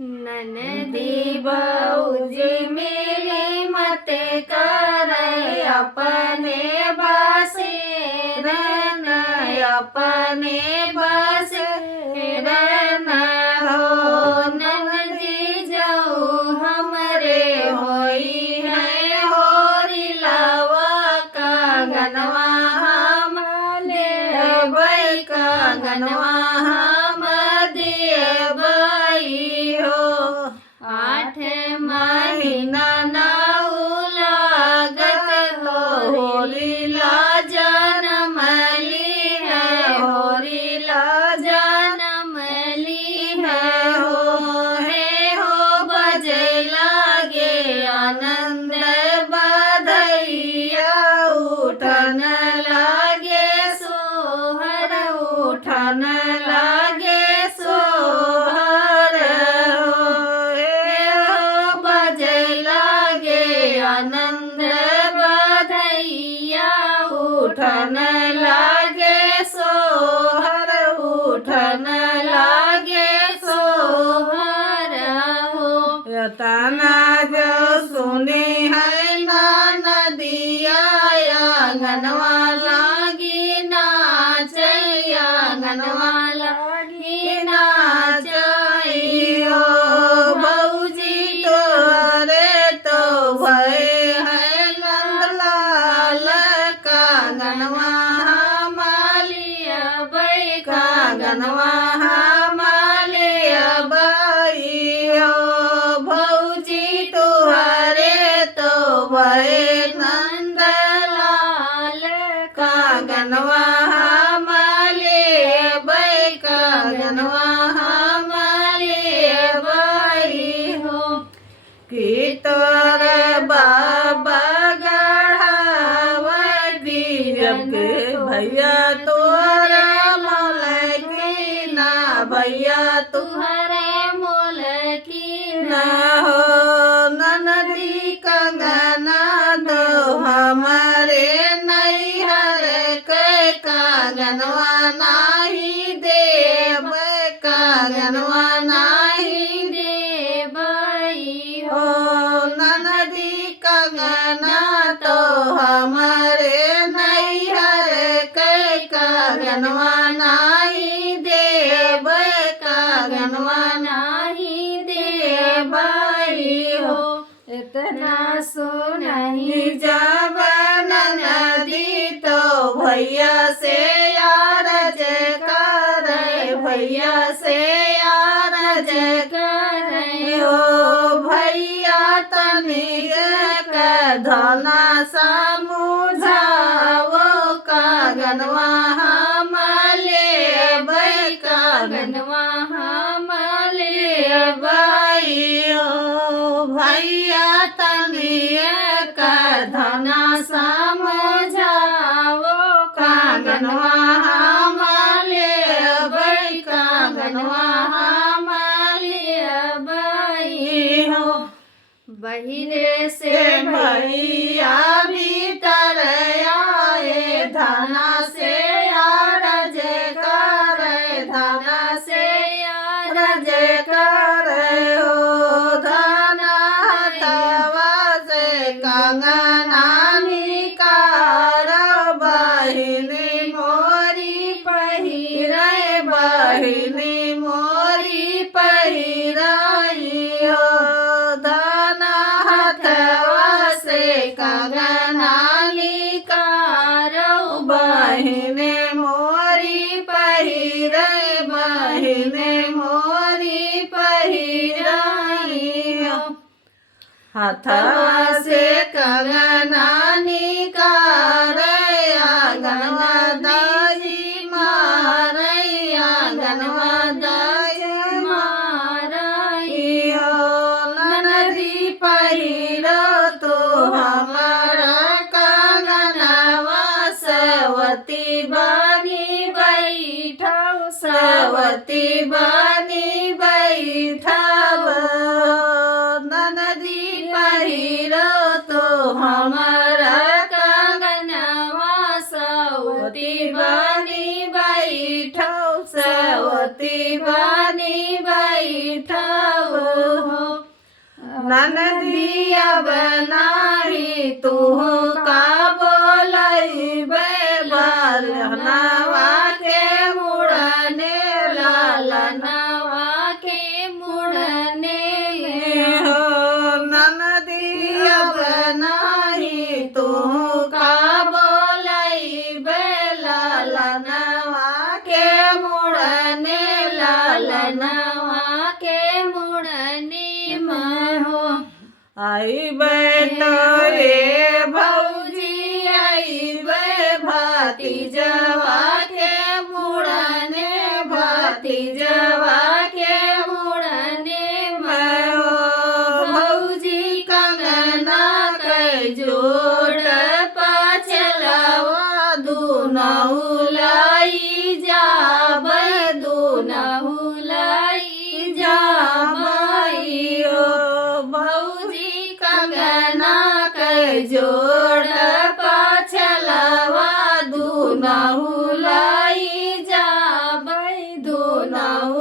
ननदी भौजी मेरी मत करे अपने बसे रहना अपने बसे रहना हो ननदी जाऊ हमरे होई है होरी लावा का गनवा हम देवई का गनवा हम देवई हो 8 महीना नाउ लागत तो होरी ला जनम ली है होरी ला जनम ली है हो बजे लागे आनंद बधैया उठन लागे सोहर उठन लागे सोहर हो बजे लागे आनंद बधैया उठन लागे सोहर उठन लागे सोहर हो तना जो सुने है नदिया आंगनवा लागी नाचई आंगनवा लागी नाचई हो भौजी तोरे तो भय है नंदलाल का गनवा मालिया बई का गनवा मालिया बई हो भौजी तुहरे तो भय नंदलाल का गनवा मालिया बई का गनवा मालिया बई हो कि तोर बाबा गढ़ावा बीरक भैया तोर मोल की ना भैया तुहरे मोल की ना हो ननदी कंगना दो हमारे नैहर के कागनवा नाही देव कागनवा नाही देवई हो ननदी कंगना तो हमारे नैहर के कागनवा नाही देव कागनवा नाही देवई हो इतना सुनही जब ननदी तो भैया से यार जयकार भैया से यार जयकार हो भैया तनिक का धना समुझाओ का गनवा हम ले बई का गनवा हम ले बई हो भैया तनिक का धना समझाओ का गनवा हम ले बई का गनवा हम ले बई हो बहिरे से भैया भीतर आए धना से यार जयकार धना से यार जयकार हो धना हथवा से कंगना निकार बहिनी मोरी पहिरे बहिनी मोरी पहिराई हो धना हथवा से कंगना निकार बहिनी मोरी पहिरे बहिनी मोरी पहिराई हो हथवा से कंगना निकार आंगनवा दाई मारई आंगनवा दाई मारई हो ननदी पहिरो तो हमारा कंगनवा सवती बानी बैठो सवती बानी बैठब ननदी पहिरो तो हमारा कंगनवा सवती बानी बैठो सवती बानी बैठो दिया बनाही तू का बोलैबे बालनवा के मुड़ने लालनवा के मुड़ने हो ननदिया बनाही तू का बोलैबे लालनवा के मुड़ने लालनवा के मुड़ने में हो आइबे तो रे भौजी आइबे भतीजवा के मुड़ने भतीजवा के मुड़ने में हो भौजी कंगना के जोड़ पछलवा दुनहुलाई जाबै दुनहुलाई जाबै ओ भौजी कंगना के जोड़ पछलवा दुनहुलाई जाबै दुनहुलाई